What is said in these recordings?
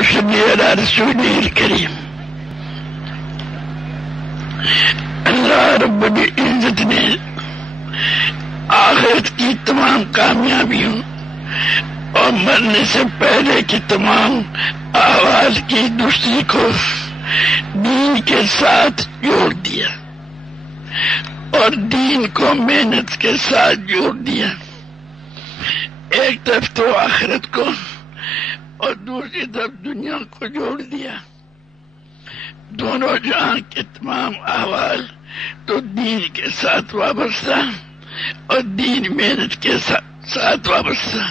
نصلي على رسوله الكريم. اللہ رب العزت نے آخرت کی تمام کامیابیوں اور مرنے سے پہلے کی تمام آواز کی دوسری کو دین کے ساتھ جوڑ دیا اور دین کو محنت کے ساتھ جوڑ دیا. ایک طرف تو آخرت کو اور دوسری طرف دنیا کو جوڑ دیا. دونوں جہاں کے تمام احوال تو دین کے ساتھ وابستہ اور دین محنت کے ساتھ وابستہ.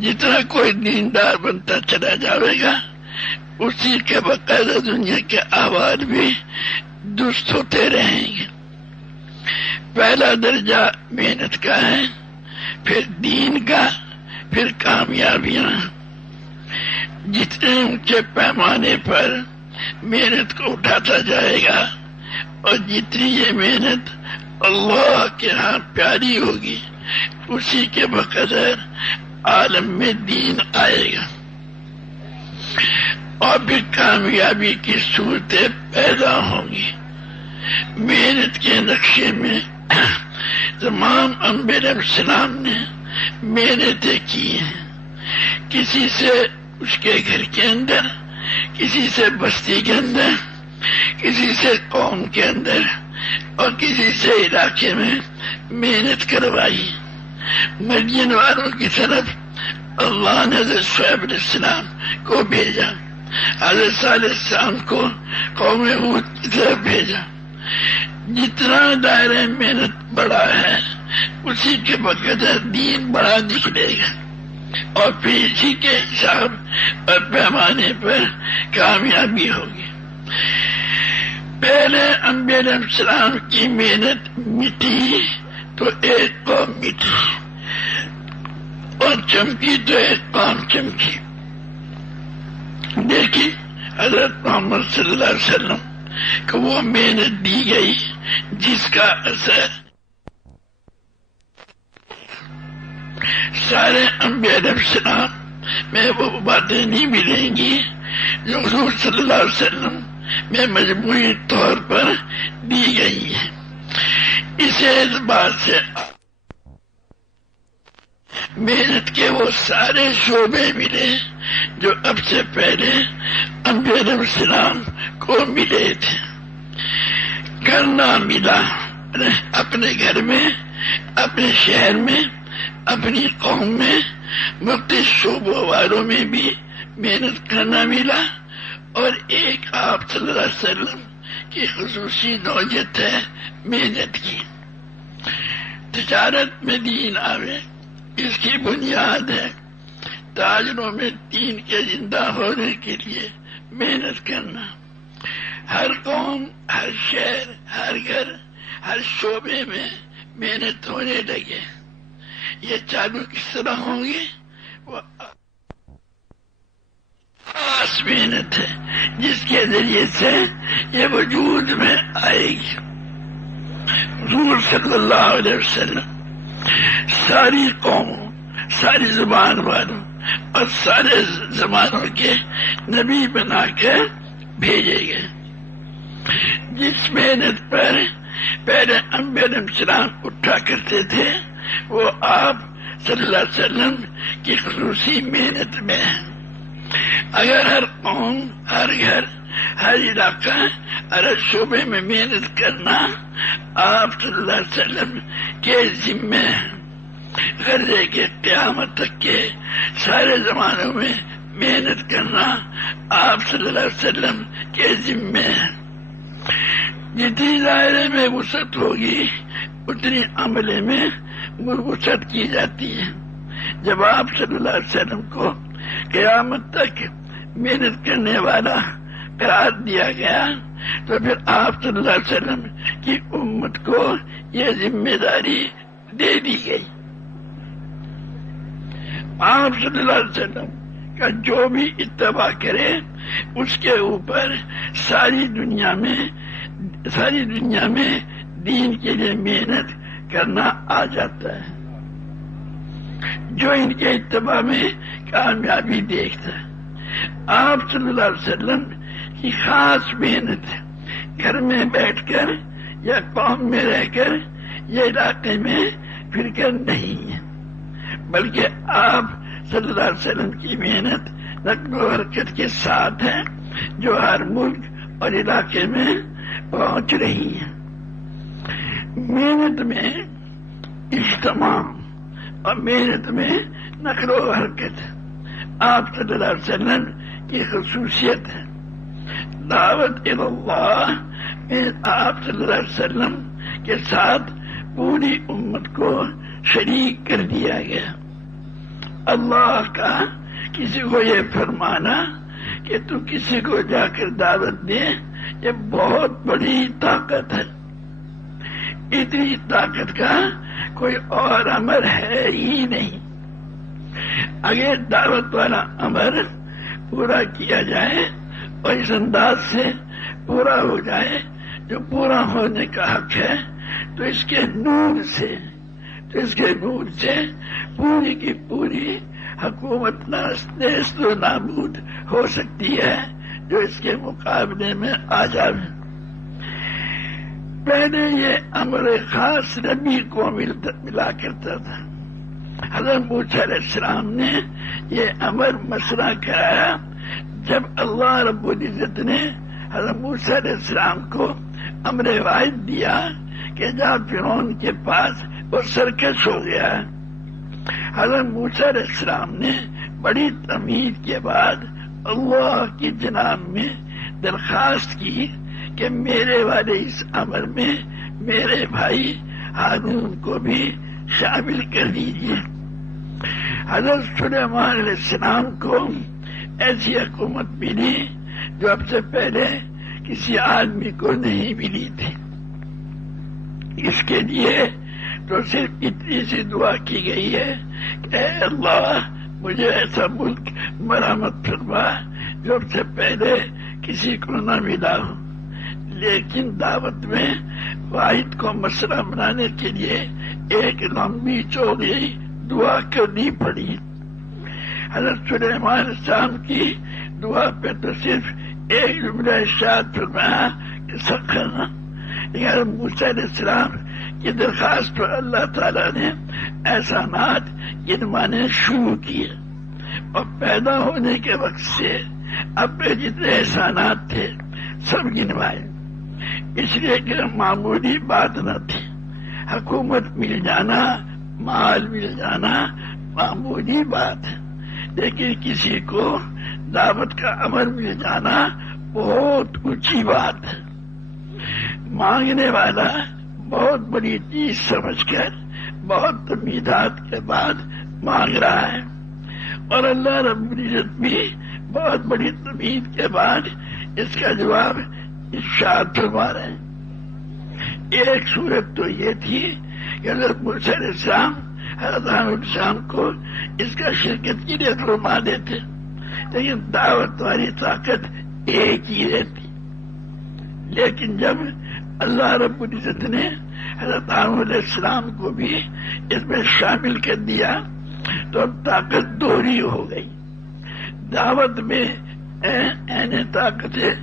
جتنا کوئی دیندار بنتا چلا جائے گا اسی کے باقاعدہ دنیا کے احوال بھی درست ہوتے رہیں گے. پہلا درجہ محنت کا ہے، پھر دین کا، پھر کامیابیاں. جتنے اونچے پیمانے پر محنت کو اٹھاتا جائے گا اور جتنی یہ محنت اللہ کے ہاں پیاری ہوگی اسی کے بقدر عالم میں دین آئے گا اور پھر کامیابی کی صورتیں پیدا ہوں گی. محنت کے نقشے میں تمام انبیاء علیہ السلام نے محنتیں کی ہیں. کسی سے اس کے گھر کے اندر، کسی سے بستی کے اندر، کسی سے قوم کے اندر اور کسی سے علاقے میں محنت کروائی. مدین والوں کی طرف اللہ نے حضرت شعیب علیہ السلام کو بھیجا، حضرت صالح علیہ السلام کو قوم ہود کی طرف بھیجا. جتنا دائرہ محنت بڑا ہے اسی کے بقدر دین بڑا نکلے گا اور پھر اسی کے حساب اور پیمانے پر کامیابی ہوگی. پہلے انبیاء علیہ السلام کی محنت مٹی تو ایک قوم مٹی اور چمکی تو ایک قوم چمکی. دیکھیے حضرت محمد صلی اللہ علیہ وسلم کو وہ محنت دی گئی جس کا اثر سارے انبیاء علیہ السلام میں وہ باتیں نہیں ملیں گی جو حضور صلی اللہ علیہ وسلم میں مجموعی طور پر دی گئی ہیں. اس اعتبار سے محنت کے وہ سارے شعبے ملے جو اب سے پہلے انبیاء علیہ السلام کو ملے تھے. کرنا ملا اپنے گھر میں، اپنے شہر میں، اپنی قوم میں، مختلف شعبوں والوں میں بھی محنت کرنا ملا. اور ایک آپ صلی اللہ علیہ وسلم کی خصوصی نوعیت ہے محنت کی. تجارت میں دین آوے اس کی بنیاد ہے تاجروں میں دین کے زندہ ہونے کے لیے محنت کرنا. ہر قوم، ہر شہر، ہر گھر، ہر شعبے میں محنت ہونے لگے. یہ چالو کس طرح ہوں گے؟ وہ خاص محنت ہے جس کے ذریعے سے یہ وجود میں آئے گی. حضور صلی اللہ علیہ وسلم ساری قوموں، ساری زبان والوں اور سارے زمانوں کے نبی بنا کر بھیجے گئے. جس محنت پر پہلے انبیاء علیہ السلام اٹھا کرتے تھے وہ آپ صلی اللہ علیہ وسلم کی خصوصی محنت میں ہے. اگر ہر قوم، ہر گھر، ہر علاقہ، ہر شعبے میں محنت کرنا آپ صلی اللہ علیہ وسلم کے ذمے ہے. غرضے کے قیامت تک کے سارے زمانوں میں محنت کرنا آپ صلی اللہ علیہ وسلم کے ذمے ہے. جتنی دائرے میں وسعت ہوگی اتنی عملے میں وسعت کی جاتی ہے. جب آپ صلی اللہ علیہ وسلم کو قیامت تک محنت کرنے والا قرار دیا گیا تو پھر آپ صلی اللہ علیہ وسلم کی امت کو یہ ذمہ داری دے دی گئی. آپ صلی اللہ علیہ وسلم کا جو بھی اتباع کرے اس کے اوپر ساری دنیا میں دین کے لیے محنت کرنا آ جاتا ہے. جو ان کے اتباع میں کامیابی دیکھتا ہے آپ صلی اللہ علیہ وسلم کی خاص محنت گھر میں بیٹھ کر یا قوم میں رہ کر یا علاقے میں پھر کر نہیں ہے، بلکہ آپ صلی اللہ علیہ وسلم کی محنت نقل و حرکت کے ساتھ ہے جو ہر ملک اور علاقے میں پہنچ رہی ہے۔ محنت میں اجتماع اور محنت میں نقل و حرکت آپ صلی اللہ علیہ وسلم کی خصوصیت ہے۔ دعوت اللہ میں آپ صلی اللہ علیہ وسلم کے ساتھ پوری امت کو شریک کر دیا گیا۔ اللہ کا کسی کو یہ فرمانا کہ تو کسی کو جا کر دعوت دے، یہ بہت بڑی طاقت ہے۔ اتنی طاقت کا کوئی اور امر ہے ہی نہیں۔ اگر دعوت والا امر پورا کیا جائے اور اس انداز سے پورا ہو جائے جو پورا ہونے کا حق ہے، تو اس کے نور سے پوری کی پوری حکومت نیست و نابود ہو سکتی ہے جو اس کے مقابلے میں آ جائے۔ پہلے یہ امر خاص نبی کو ملا کرتا تھا۔ حضرت موسیٰ علیہ السلام نے یہ امر مسئلہ کرایا جب اللہ رب العزت نے حضرت موسیٰ علیہ السلام کو امر واحد دیا کہ جا فرعون کے پاس وہ سرکش ہو گیا۔ حضرت موسیٰ علیہ السلام نے بڑی تمہید کے بعد اللہ کی جناب میں درخواست کی کہ میرے والے اس امر میں میرے بھائی ہارون کو بھی شامل کر دیجیے۔ حضرت سلیمان علیہ السلام کو ایسی حکومت ملی جو اب سے پہلے کسی آدمی کو نہیں ملی تھی۔ اس کے لیے تو صرف اتنی سی دعا کی گئی ہے کہ اے اللہ مجھے ایسا ملک مرحمت فرما جو اب سے پہلے کسی کو نہ ملا ہو۔ لیکن دعوت میں واحد کو مسئلہ بنانے کے لیے ایک لمبی چوڑی دعا کرنی پڑی۔ حضرت سلیمان علیہ السلام کی دعا پہ تو صرف ایک جملہ ارشاد فرمایا کہ سخرنا، لیکن موسیٰ علیہ السلام کی درخواست پر اللہ تعالیٰ نے احسانات گنوانے شروع کیے اور پیدا ہونے کے وقت سے اپنے جتنے احسانات تھے سب گنوائے، اس لیے کہ معمولی بات نہ تھی۔ حکومت مل جانا، مال مل جانا معمولی بات ہے، لیکن کسی کو دعوت کا امر مل جانا بہت اونچی بات ہے۔ مانگنے والا بہت بڑی چیز سمجھ کر بہت تمہیدات کے بعد مانگ رہا ہے، اور اللہ رب العزت بھی بہت بڑی تمہید کے بعد اس کا جواب ارشاد فرما رہے ہیں۔ ایک صورت تو یہ تھی کہ حضرت موسیٰ علیہ السلام حضرت ہارون علیہ السلام کو اس کا شرکت کی لیے فرما دیتے، لیکن دعوت والی طاقت ایک ہی رہتی۔ لیکن جب اللہ رب العزت نے حضرت ہارون علیہ السلام کو بھی اس میں شامل کر دیا تو اب طاقت دوہری ہو گئی۔ دعوت میں طاقتیں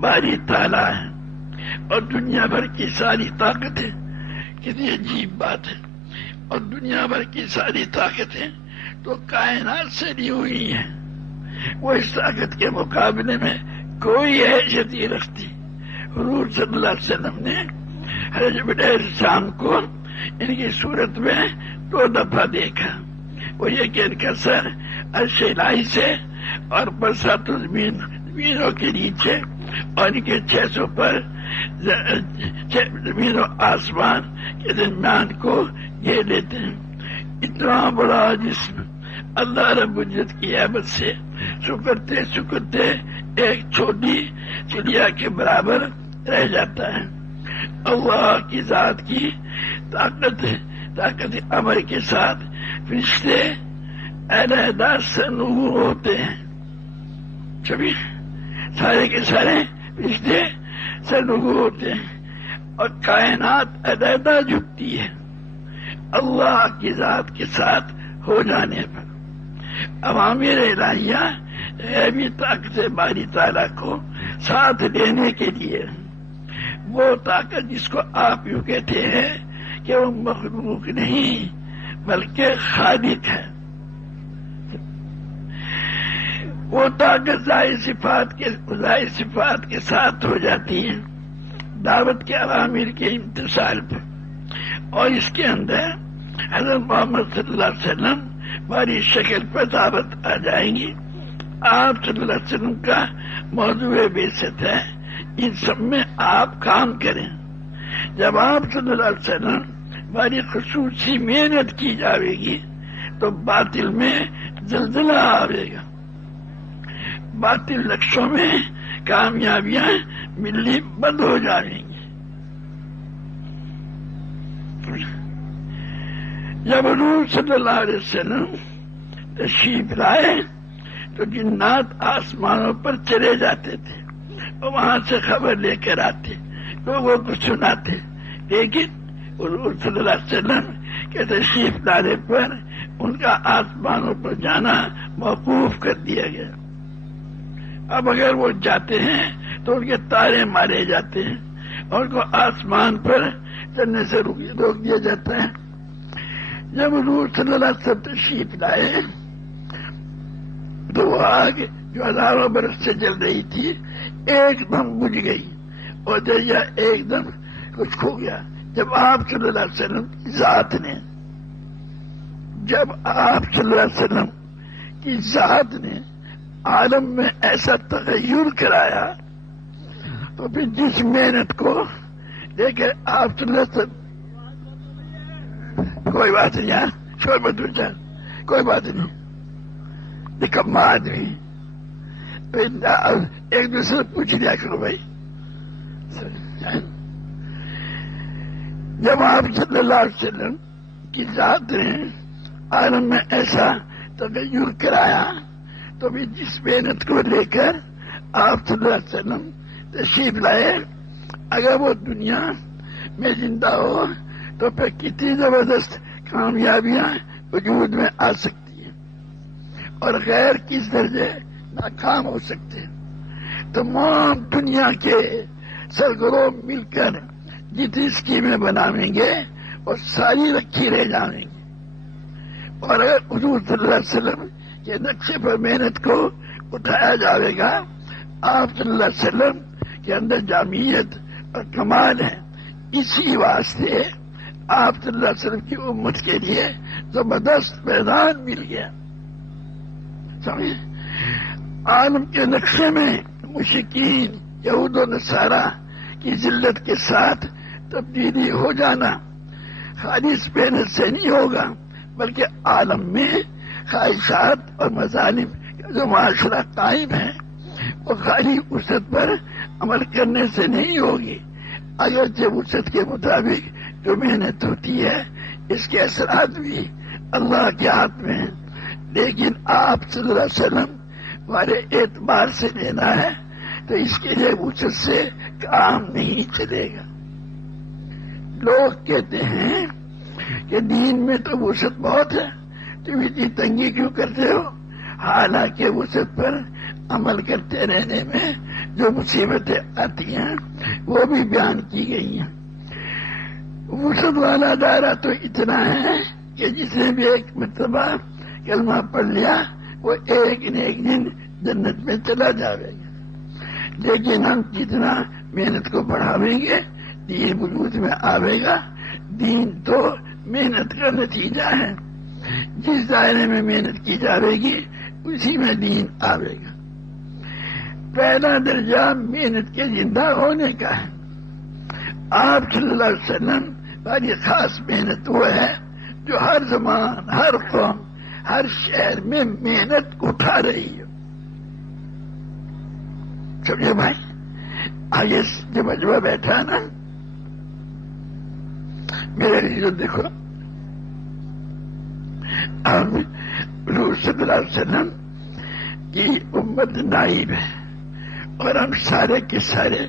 باری تعالیٰ ہیں اور دنیا بھر کی ساری طاقتیں، کتنی عجیب بات ہے، اور دنیا بھر کی ساری طاقتیں تو کائنات سے لی ہوئی ہیں، وہ اس طاقت کے مقابلے میں کوئی حیثیت نہیں رکھتی۔ حضور صلی اللہ علیہ وسلم نے حضرت جبرائیل علیہ السلام کو ان کی صورت میں 2 دفعہ دیکھا، وہ یہ کہ ان کا سر عرش الہی سے اور برسات زمینوں کے نیچے اور ان کے 600 پر زمین و آسمان کے درمیان کو گھیر لیتے ہیں۔ اتنا بڑا جسم اللہ رب العزت کی عبادت سے سکڑتے سکڑتے ایک چھوٹی چڑیا کے برابر رہ جاتا ہے۔ اللہ کی ذات کی طاقت امر کے ساتھ فرشتے علیحدہ سرنگوں ہوتے ہیں، سبھی سارے کے سارے فرشتے سرنگوں ہوتے ہیں اور کائنات علیحدہ جھکتی ہے اللہ کی ذات کے ساتھ ہو جانے پر۔ اوامر الہیہ غیبی طاقت باری تعالیٰ کو ساتھ دینے کے لیے، وہ طاقت جس کو آپ یوں کہتے ہیں کہ وہ مخلوق نہیں بلکہ خالق ہے، وہ طاقت ظاہر صفات کے ساتھ ہو جاتی ہے دعوت کے اوامر کے امتثال پر، اور اس کے اندر حضرت محمد صلی اللہ علیہ وسلم ہماری شکل پر دعوت آ جائیں گی۔ آپ صلی اللہ علیہ وسلم کا موضوع بعثت ہے ان سب میں آپ کام کریں۔ جب آپ صلی اللہ علیہ وسلم ہماری خصوصی محنت کی جاوے گی تو باطل میں زلزلہ آئے گا، باطل نقشوں میں کامیابیاں ملنی بند ہو جائیں گی۔ جب حضور صلی اللہ علیہ وسلم تشریف لائے تو جنات آسمانوں پر چلے جاتے تھے اور وہاں سے خبر لے کر آتے، لوگوں کو سناتے، لیکن حضور صلی اللہ علیہ وسلم کے تشریف لانے پر ان کا آسمانوں پر جانا موقوف کر دیا گیا۔ اب اگر وہ جاتے ہیں تو ان کے تارے مارے جاتے ہیں اور ان کو آسمان پر چلنے سے روک دیا جاتا ہے۔ جب حضور صلی اللہ علیہ وسلم تشریف لائے تو وہ آگ جو ہزاروں برس سے جل رہی تھی ایک دم بجھ گئی اور دریا ایک دم کچھ کھو گیا۔ جب آپ صلی اللہ علیہ وسلم کی ذات نے عالم میں ایسا تغیر کرایا تو پھر جس محنت کو لے کر آپ صلی اللہ علیہ وسلم، کوئی بات نہیں یار، شور مت بچا، کوئی بات نہیں، نکما آدمی ایک دوسرے سے پوچھ لیا کرو بھائی۔ جب آپ صلی اللہ علیہ وسلم کی ذات نے عالم میں ایسا تغیر کرایا تو بھی جس محنت کو لے کر آپ صلی اللہ علیہ وسلم تشریف لائے، اگر وہ دنیا میں زندہ ہو تو پھر کتنی زبردست کامیابیاں وجود میں آ سکتی ہیں اور غیر کس درجے ناکام ہو سکتے ہیں۔ تمام دنیا کے سرگروں مل کر جتنی اسکیمیں بناویں گے اور ساری رکھی رہ جائیں گی، اور اگر حضور صلی اللہ علیہ وسلم کے نقشے پر محنت کو اٹھایا جائے گا، آپ صلی اللہ علیہ وسلم کے اندر جامعیت اور کمال ہے، اسی واسطے آپ صلی اللہ علیہ وسلم کی امت کے لیے زبردست میدان مل گیا۔ سمجھے؟ عالم کے نقشے میں مشرکین یہود و نصارہ کی ذلت کے ساتھ تبدیلی ہو جانا خالص محنت سے نہیں ہوگا، بلکہ عالم میں خواہشات اور مظالم کا جو معاشرہ قائم ہے وہ خالی وسعت پر عمل کرنے سے نہیں ہوگی، اگرچہ وسعت کے مطابق جو محنت ہوتی ہے اس کے اثرات بھی اللہ کے ہاتھ میں ہیں، لیکن آپ صلی اللہ علیہ وسلم ہمارے اعتبار سے لینا ہے تو اس کے لیے وسعت سے کام نہیں چلے گا۔ لوگ کہتے ہیں کہ دین میں تو وسعت بہت ہے، تم اتنی تنگی کیوں کرتے ہو؟ حالانکہ وسعت پر عمل کرتے رہنے میں جو مصیبتیں آتی ہیں وہ بھی بیان کی گئی ہیں۔ وسعت والا دائرہ تو اتنا ہے کہ جس نے بھی ایک مرتبہ کلمہ پڑھ لیا وہ ایک نہ ایک دن جنت میں چلا جائے گا، لیکن ہم جتنا محنت کو بڑھاویں گے دین وجود میں آئے گا۔ دین تو محنت کا نتیجہ ہے، جس دائرے میں محنت کی جائے گی اسی میں دین آئے گا۔ پہلا درجہ محنت کے زندہ ہونے کا ہے۔ آپ صلی اللہ علیہ وسلم والی خاص محنت وہ ہے جو ہر زمان، ہر قوم، ہر شہر میں محنت اٹھا رہی ہے۔ سمجھے بھائی؟ آگے جو مجمع بیٹھا نا، میرے لیے دیکھو، حضور صلی اللہ علیہ وسلم کی امت نائب ہے اور ہم سارے کے سارے،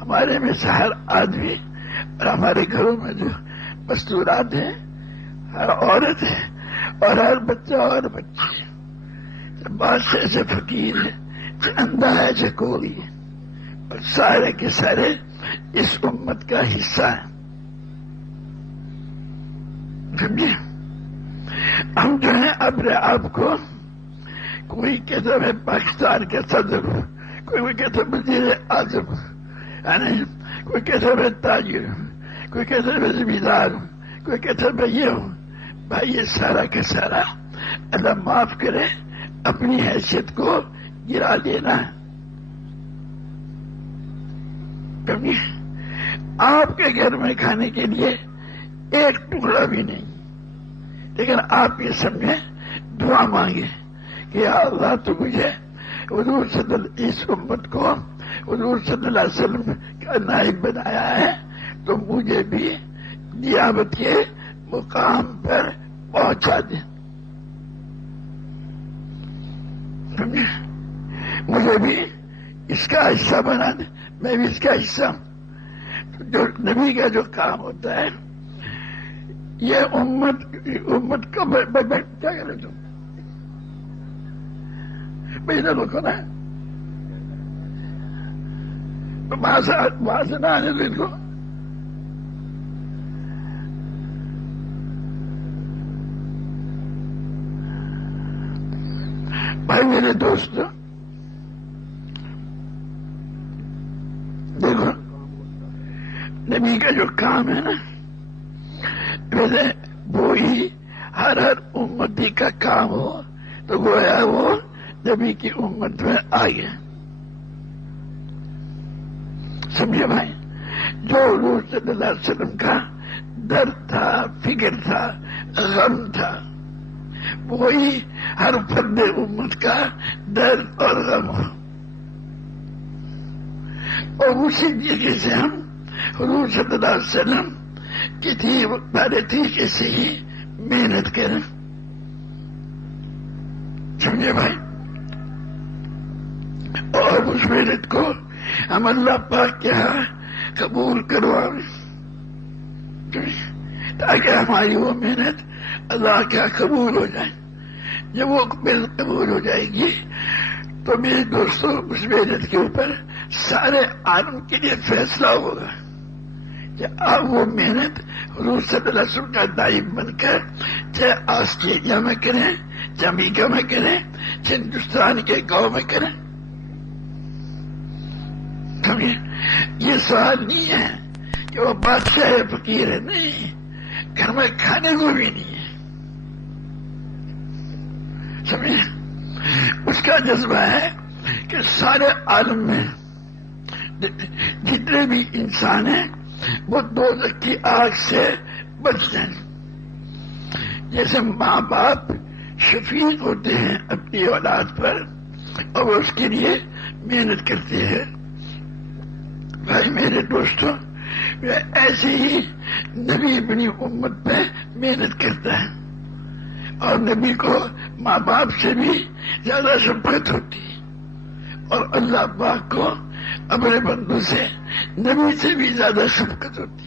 ہمارے میں سے ہر آدمی اور ہمارے گھروں میں جو مستورات ہیں، ہر عورت ہے اور ہر بچہ اور بچی، بات سے ایسے فقیر ہے کہ اندھا ہے کہ کوڑی ہے، اور سارے کے سارے اس امت کا حصہ ہیں. سمجھے؟ ہم جو ہیں اپنے آپ کو، کوئی کہتا ہے پاکستان کے صدر، کوئی کہتا ہے وزیر اعظم، کوئی کہتا ہے تاجر، کوئی کہتا ہے زمیندار، کوئی کہتا ہے یہ ہوں. بھائی یہ سارا کا سارا اللہ معاف کرے اپنی حیثیت کو گرا دینا ہے. کبھی آپ کے گھر میں کھانے کے لیے ایک ٹکڑا بھی نہیں، لیکن آپ یہ سمجھیں، دعا مانگے کہ یا اللہ تو مجھے حضور صلی اللہ، اس امت کو حضور صلی اللہ علیہ وسلم کا نائب بنایا ہے، تو مجھے بھی نیابت کے مقام پر پہنچا دے. مجھے بھی اس کا حصہ بنا دے، میں بھی اس کا حصہ ہوں. جو نبی کا جو کام ہوتا ہے، یہ امت کا کیا کرے تم بھائی نہ رکو نا، وہاں سے نہ آنے دو ان کو. بھائی میرے دوست دیکھو، نبی کا جو کام ہے نا، ویسے وہی ہر امتی کا کام ہو تو گویا وہ نبی کی امت میں آ گیا. سمجھے بھائی؟ جو حضور صلی اللہ علیہ وسلم کا درد تھا، فکر تھا، غم تھا، وہی ہر فرد امت کا درد اور غم ہو. اور اسی طریقے سے ہم حضور صلی اللہ علیہ وسلم کسی بڑے طریقے سے ہی محنت کریں. سمجھے بھائی؟ اور اس محنت کو ہم اللہ پاک کے ہاں قبول کروائیں، تاکہ ہماری وہ محنت اللہ کے ہاں قبول ہو جائے. جب وہ قبول ہو جائے گی تو میرے دوستوں اس محنت کے اوپر سارے عالم کے لیے فیصلہ ہوگا کہ آپ وہ محنت حضور صلی اللہ علیہ وسلم کا نائب بن کر چاہے آسٹریلیا میں کریں، چاہے امریکہ میں کریں، چاہے ہندوستان کے گاؤں میں کریں. یہ سوال نہیں ہے کہ وہ بادشاہ فقیر ہے، نہیں، گھر میں کھانے کو بھی نہیں ہے. سمجھے؟ اس کا جذبہ ہے کہ سارے عالم میں جتنے بھی انسان ہیں وہ دوزخ کی آگ سے بچ جائیں. جیسے ماں باپ شفیق ہوتے ہیں اپنی اولاد پر اور وہ اس کے لیے محنت کرتے ہیں. بھائی میرے دوستوں، ایسے ہی نبی اپنی امت پہ محنت کرتا ہے، اور نبی کو ماں باپ سے بھی زیادہ شفقت ہوتی ہے، اور اللہ پاک کو اپنے بندوں سے نبی سے بھی زیادہ شفقت ہوتی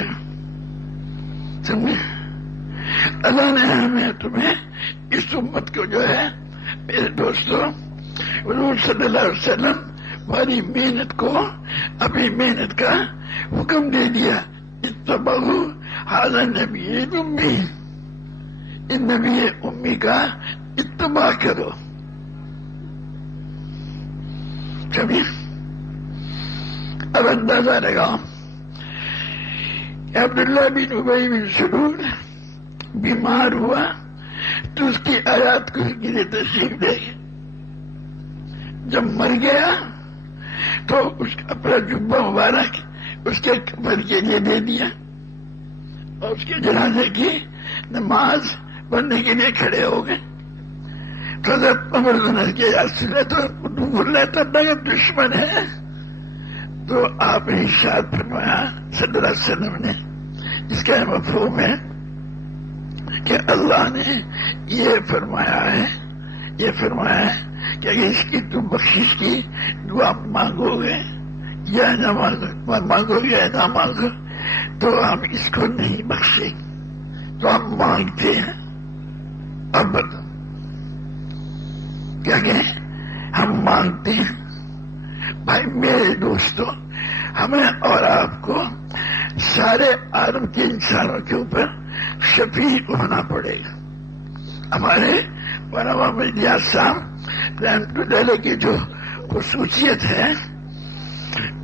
ہے. سمجھے؟ اللہ نے ہمیں تمہیں اس امت کو جو ہے میرے دوستوں حضور صلی اللہ علیہ وسلم ہماری محنت کو، اپنی محنت کا حکم دے دیا. اتبعوا ھذا النبی الامی، ان نبی امی کا اتباع کرو. کبھی اب اندازہ لگاؤ کہ عبداللہ بن ابی بن سلول بیمار ہوا تو اس کی آیات کو گرے تشریف دے گئے. جب مر گیا تو اس کا اپنا جبہ مبارک اس کے کفن کے لیے دے دیا، اور اس کے جنازے کی نماز پڑھنے کے لیے کھڑے ہو گئے. حضرت عمر بن سنے تو بولنا تھا کہ دشمن ہے، تو آپ نے ارشاد فرمایا صلی اللہ علیہ وسلم نے، اس کا مفہوم ہے کہ اللہ نے یہ فرمایا ہے کہ اگر اس کی تم بخشش کی دعا مانگو گے یا نہ مانگو گے یا نہ مانگو تو ہم اس کو نہیں بخشیں گے. تو ہم مانگتے ہیں. اب بتاؤ کیا کہ ہم مانتے ہیں بھائی میرے دوستوں ہمیں اور آپ کو سارے عالم کے انسانوں کے اوپر شفیق ہونا پڑے گا. ہمارے مولانا مجدیات صاحب رحمۃ اللہ علیہ کی جو خصوصیت ہے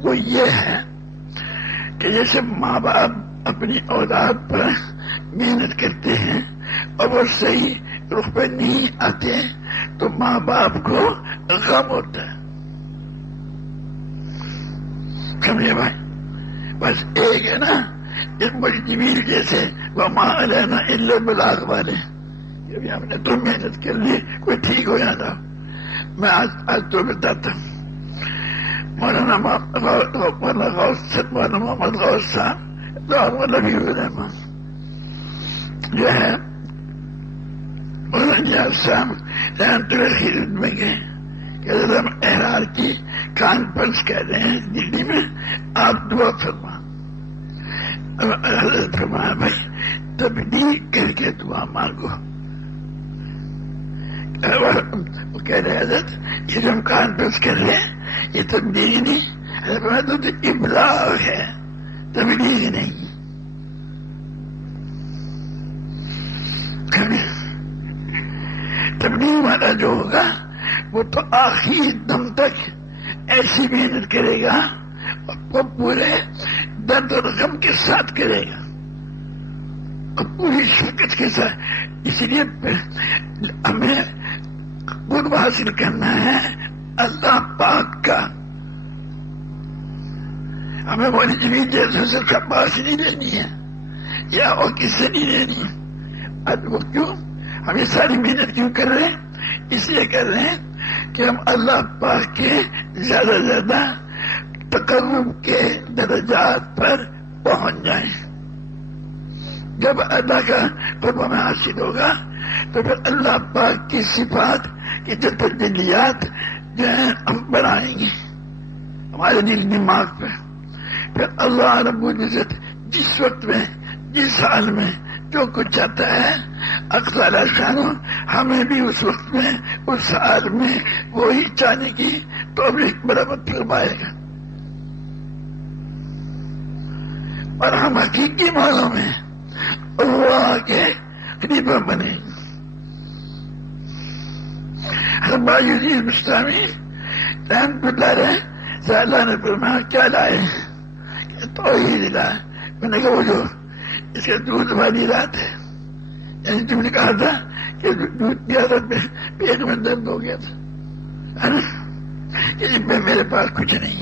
وہ یہ ہے کہ جیسے ماں باپ اپنی اولاد پر محنت کرتے ہیں اور وہ صحیح رخ پہ نہیں آتے تو ماں باپ کو غم ہوتا ہے. سمجھے بھائی؟ بس ایک ہے نا ایک مجدمین جیسے وہ ماں علینا الا البلاغ والے کہ ہم نے تو محنت کر لی کوئی ٹھیک ہو جاتا. میں آج تو بتاتا ہوں مولانا محمد غوث صاحب ربیع الرحمان جو ہے مولانا صاحب رحمۃ اللہ خدمت میں گئے کہ ہم احرار کی کانفرنس کہہ رہے ہیں دلی میں آپ دعا فرما. حضرت فرمایا بھائی تبلیغ کر کے دعا مانگو. وہ کہہ رہے حضرت یہ جو ہم کانفرنس کر رہے ہیں یہ تبلیغ نہیں. حضرت فرمایا تو ابلاغ ہے تبلیغ نہیں. تبلیغ والا جو ہوگا وہ تو آخری دم تک ایسی محنت کرے گا اور وہ پورے درد اور غم کے ساتھ کرے گا اور پوری شرکت کے ساتھ. اس لیے ہمیں قرب حاصل کرنا ہے اللہ پاک کا. ہمیں مولانا جمیل جیسے صرف عباس نہیں لینی ہے یا اور کس سے نہیں لینی ہے. وہ کیوں ہم یہ ساری محنت کیوں کر رہے ہیں؟ اس لیے کر رہے ہیں کہ ہم اللہ پاک کے زیادہ سے زیادہ تقرب کے درجات پر پہنچ جائیں. جب اللہ کا قرب ہمیں حاصل ہوگا تو پھر اللہ پاک کی صفات کی جو تجلیات جو ہیں ہم بنائیں گے ہمارے دل دماغ پہ. پھر اللہ رب العزت جس وقت میں جس حال میں جو کچھ چاہتا ہے اقصال شانو ہمیں بھی اس وقت میں اس حال میں وہی چاہنے کی توفیق برابر فرمائے گا. اور ہم حقیقی معنوں میں اللہ کے قریب بنے. باجی مستعمی رحمۃ اللہ علیہ سے اللہ نے فرمایا کیا لائے توحید لائے. میں نے کہا وہ جو اس کے دودھ والی رات ہے یعنی تم نے کہا تھا کہ دودھ پیا تھا پیٹ میں درد ہو گیا تھا کہ میرے پاس کچھ نہیں.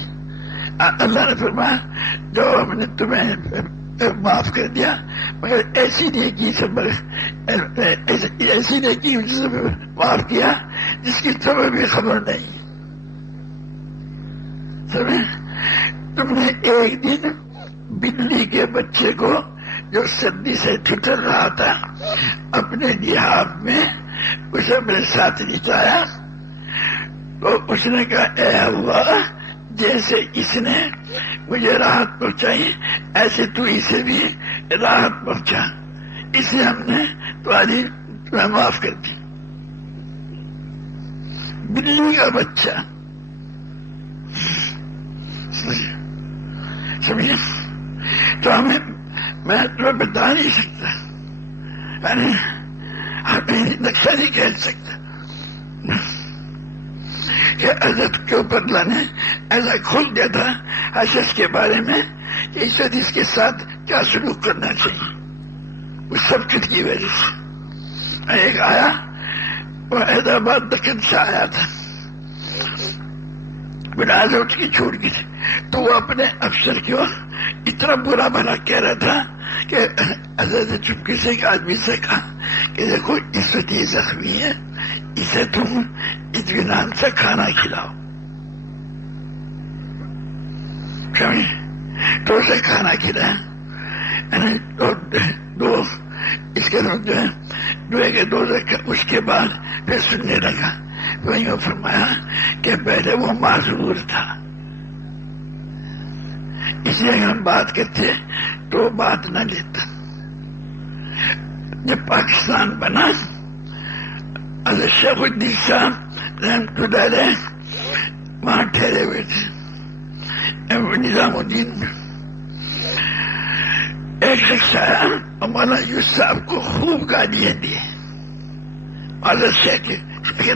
اللہ نے فرمایا جو ہم نے تمہیں معاف کر دیا مگر ایسی نیکی سے ایسی نیکی سے معاف کیا جس کی تمہیں بھی خبر نہیں. تم نے ایک دن بلی کے بچے کو جو سردی سے ٹھٹر رہا تھا اپنے لحاف میں اسے اپنے ساتھ لٹایا تو اس نے کہا اے اللہ جیسے اس نے مجھے راحت پہنچائی ایسے تو اسے بھی راحت پہنچا. اسے ہم نے تمہیں معاف کر دی. بلی کا بچہ سمجھے تو ہمیں میں تمہیں بتا نہیں سکتا ہمیں نقشہ نہیں کہہ سکتا کہ حضرت کے اوپر اللہ نے ایسا کھول دیا تھا ہر شخص کے بارے میں کہ اس وقت اس کے ساتھ کیا سلوک کرنا چاہیے اس سب کچھ کی وجہ سے. ایک آیا وہ حیدرآباد دکن سے آیا تھا بنا سے اٹھ کی چھوٹ گئی تو وہ اپنے افسر کو اتنا برا بھلا کہہ رہا تھا کہ حضرت نے چپکے سے ایک آدمی سے کہا کہ دیکھو اس وقت یہ زخمی ہے اسے تم اطمینان سے کھانا کھلاؤ. تو اسے کھانا کھلایا دو اس کے جو ہے دوے کے دو اس کے بعد پھر سننے لگا. وہیں فرمایا کہ پہلے وہ معذور تھا اس لیے ہم بات کرتے تو بات نہ لیتا. جب پاکستان بنا حضرت شیخ الدین صاحب رحمۃ اللہ علیہ وہاں ٹھہرے ہوئے تھے نظام الدین میں. ایک شخص آیا اور مولانا یوسف صاحب کو خوب گالیاں دی. حضرت شیخ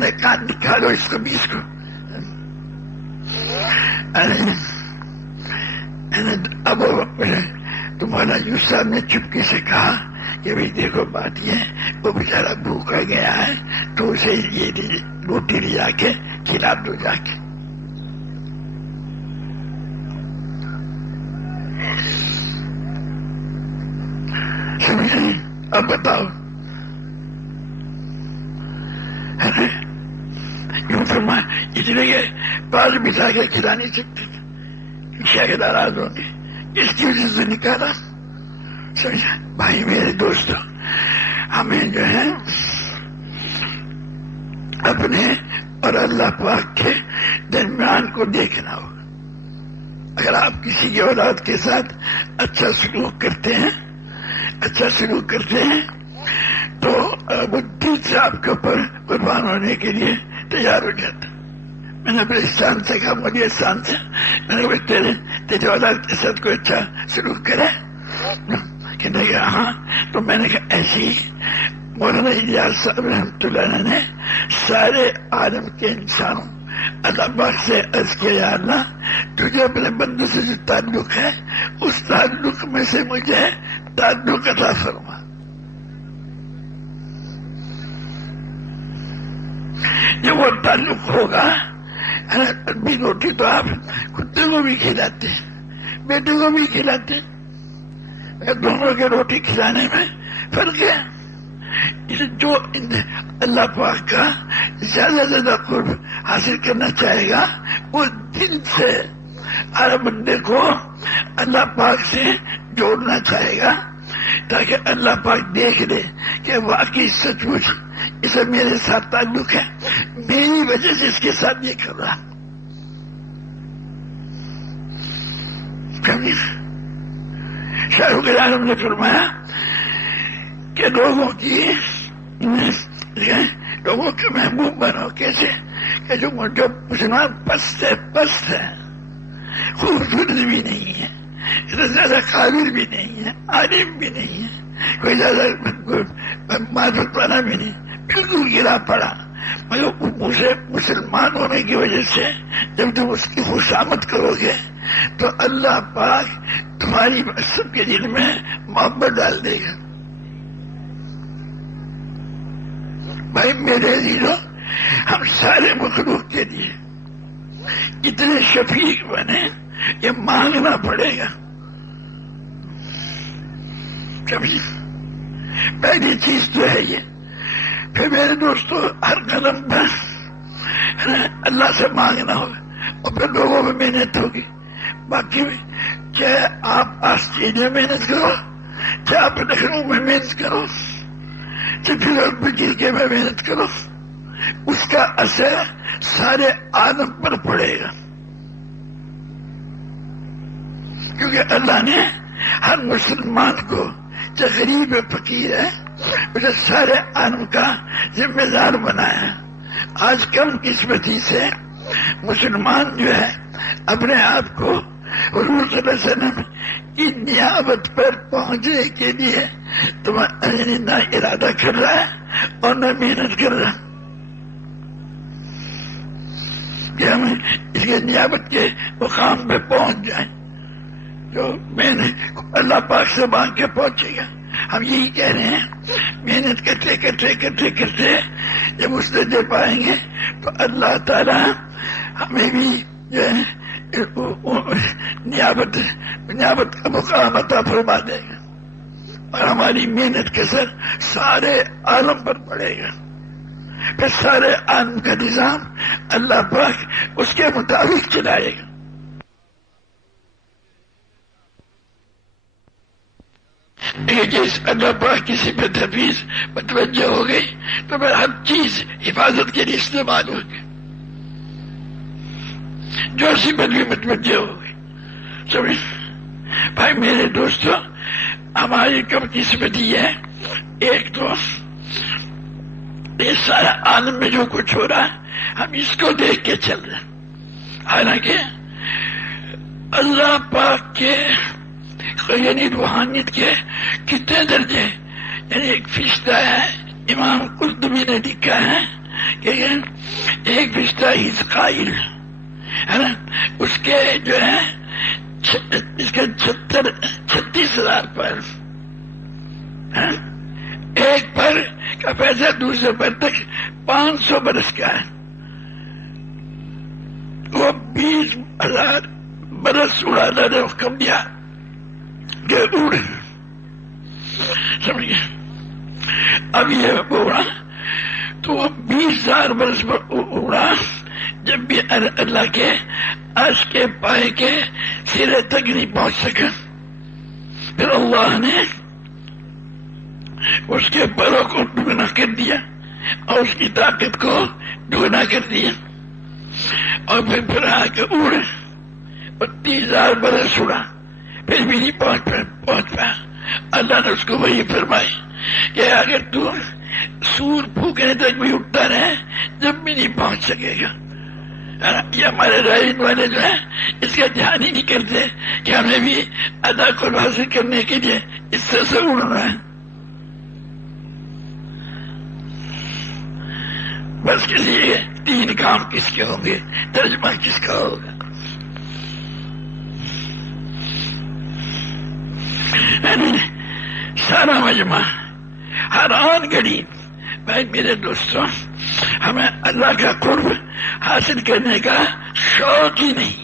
نے کان نکالو اس قمیص کو. اب تو مولانا یوسف صاحب نے چپکے سے کہا کہ بھائی دیکھو بات یہ ہے وہ بیچارہ بھوکا گیا ہے تو اسے یہ روٹی لے جا کے کھلا دو جا کے. اب بتاؤ یوں فرمایا اتنے کے پاس بٹھا کے کھلا نہیں سکتے تھے. کیا کہ ناراض ہوں گے اس کی وجہ سے نکالا. سمجھا بھائی میرے دوستوں ہمیں جو ہے اپنے اور اللہ پاک کے درمیان کو دیکھنا ہوگا. اگر آپ کسی کی اولاد کے ساتھ اچھا سلوک کرتے ہیں تو وہ دل سے آپ کے اوپر قربان ہونے کے لیے تیار ہو جاتا. میں نے اپنے احسان سے کہا مجھے احسان سے میں نے تیرے اولاد کے ساتھ کوئی اچھا سلوک کرے کہنے کہ ہاں. تو میں نے کہا ایسی مولانا الیاس صاحب رحمۃ اللہ علیہ نے سارے عالم کے انسانوں اللہ پاک سے عرض کیا یا اللہ تجھے اپنے بندے سے جو تعلق ہے اس تعلق میں سے مجھے تعلق عطا فرما. جب وہ تعلق ہوگا بھی روٹی تو آپ کتے کو بھی کھلاتے ہیں بیٹے کو بھی کھلاتے ہیں. دونوں کے روٹی کھلانے میں فرق ہے. جو اللہ پاک کا زیادہ زیادہ قرب حاصل کرنا چاہے گا وہ دل سے ہر بندے کو اللہ پاک سے جوڑنا چاہے گا تاکہ اللہ پاک دیکھ لے کہ واقعی سچ مچ اسے میرے ساتھ تعلق ہے میری وجہ سے اس کے ساتھ یہ کر رہا. شاہ رخ عالم نے فرمایا کہ لوگوں کے محبوب بنو. کیسے کہ جو مسلمان پست ہے خوبصورت بھی نہیں ہے اتنا زیادہ قابل بھی نہیں ہے عالم بھی نہیں ہے کوئی زیادہ معرفت والا بھی نہیں بالکل گرا پڑا مگر اسے مسلمان ہونے کی وجہ سے جب تم اس کی خوشامد کرو گے تو اللہ پاک تمہاری سب کے دل میں محبت ڈال دے گا. بھائی میرے عزیزوں ہم سارے مخلوق کے لیے اتنے شفیق بنے یہ مانگنا پڑے گا. پہلی چیز تو ہے یہ. پھر میرے دوستوں ہر قدم پر اللہ سے مانگنا ہوگا اور پھر لوگوں میں محنت ہوگی. باقی چاہے آپ آسٹریلیا میں محنت کرو چاہے آپ لکھنؤ میں محنت کرو چاہے پھر کے میں محنت کرو اس کا اثر سارے عالم پر پڑے گا. کیونکہ اللہ نے ہر مسلمان کو چاہے غریب فقیر ہے اسے سارے عالم کا ذمہ دار بنایا. آج کم قسمتی سے مسلمان جو ہے اپنے آپ کو حضور صلی اللہ علیہ وسلم کی نیابت پر پہنچنے کے لیے نہ ارادہ کر رہا ہے اور نہ محنت کر رہا کہ ہم اس کے نیابت کے مقام پہ پہنچ جائیں جو میں نے اللہ پاک سے مانگ کے پہنچے گا. ہم یہی کہہ رہے ہیں محنت کرتے جب اس سے دے پائیں گے تو اللہ تعالی ہمیں بھی جو ہے نیابت کا مقام عطا فرما دے گا اور ہماری محنت کے سر سارے عالم پر پڑے گا. پھر سارے عالم کا نظام اللہ پاک اس کے مطابق چلائے گا. جس اللہ پاک کسی پہ تفویض متوجہ ہو گئی تو پھر ہر چیز حفاظت کے لیے استعمال ہوگی. جو اسی پر بھی متوجہ ہو گئی. سمجھ بھائی میرے دوستوں ہماری کم قسمتی ہے. ایک تو یہ سارا عالم میں جو کچھ ہو رہا ہم اس کو دیکھ کے چل رہے ہیں. حالانکہ اللہ پاک کے یعنی روحانیت کے کتنے درجے، یعنی ایک فرشتہ ہے، امام قرطبی نے لکھا ہے کہ ایک فرشتہ ہز قائل ہے نا، اس کے جو ہے اس کے 36,000 پر ایک پر کا پیسہ دوسرے پر تک 500 برس کا ہے، وہ 20,000 برس اڑانا نے حکم دیا کہ اڑ. سمجھ گئے؟ اب یہ اڑا تو وہ 20,000 برس پر اڑا، جب بھی اللہ کے عرش کے پائے کے سرے تک نہیں پہنچ سکا. پھر اللہ نے اس کے پروں کو دگنا کر دیا اور اس کی طاقت کو دگنا کر دیا، اور پھر آ کے اڑ اور 30,000 برس اڑا، پھر بھی نہیں پہنچ پایا. اللہ نے اس کو وہی فرمائی کہ اگر تو سور پھونکنے تک بھی اٹھتا رہے جب بھی نہیں پہنچ سکے گا. یہ ہمارے رائن والے جو ہیں اس کا دھیان ہی نہیں کرتے کہ ہمیں بھی ادا کو حاصل کرنے کے لیے اس طرح سے اڑنا ہے. بس کسی 3 کام کس کے ہوں گے، ترجمہ کس کا ہوگا. سارا مجمع ہر آن گھڑی بھائی میرے دوستوں، ہمیں اللہ کا قرب حاصل کرنے کا شوق ہی نہیں.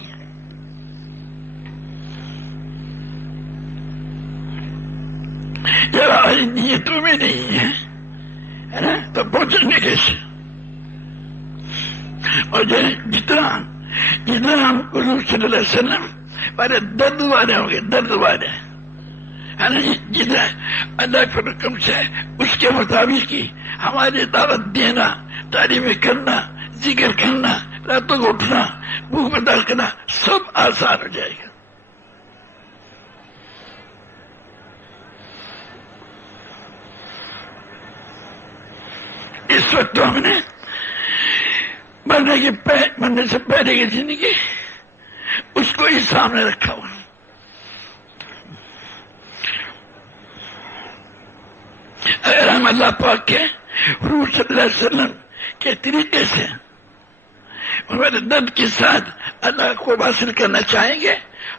جب ہماری نیتوں میں نہیں ہے نا تو پہنچیں گے کیسے؟ اور جتنا ہم حضور صلی اللہ علیہ وسلم ہمارے درد والے ہوں گے، درد والے ہے نا، جتنا اللہ کے حکم سے اس کے مطابق ہی ہماری دعوت دینا، تعلیم کرنا، ذکر کرنا، راتوں کو اٹھنا، بھوک برداشت کرنا سب آسان ہو جائے گا. اس وقت تو ہم نے مرنے سے پہلے کی زندگی اس کو ہی سامنے رکھا ہوا. اگر ہم اللہ پاک کے حضور صلی اللہ علیہ وسلم کے طریقے سے ہمارے درد کے ساتھ اللہ کو حاصل کرنا چاہیں گے،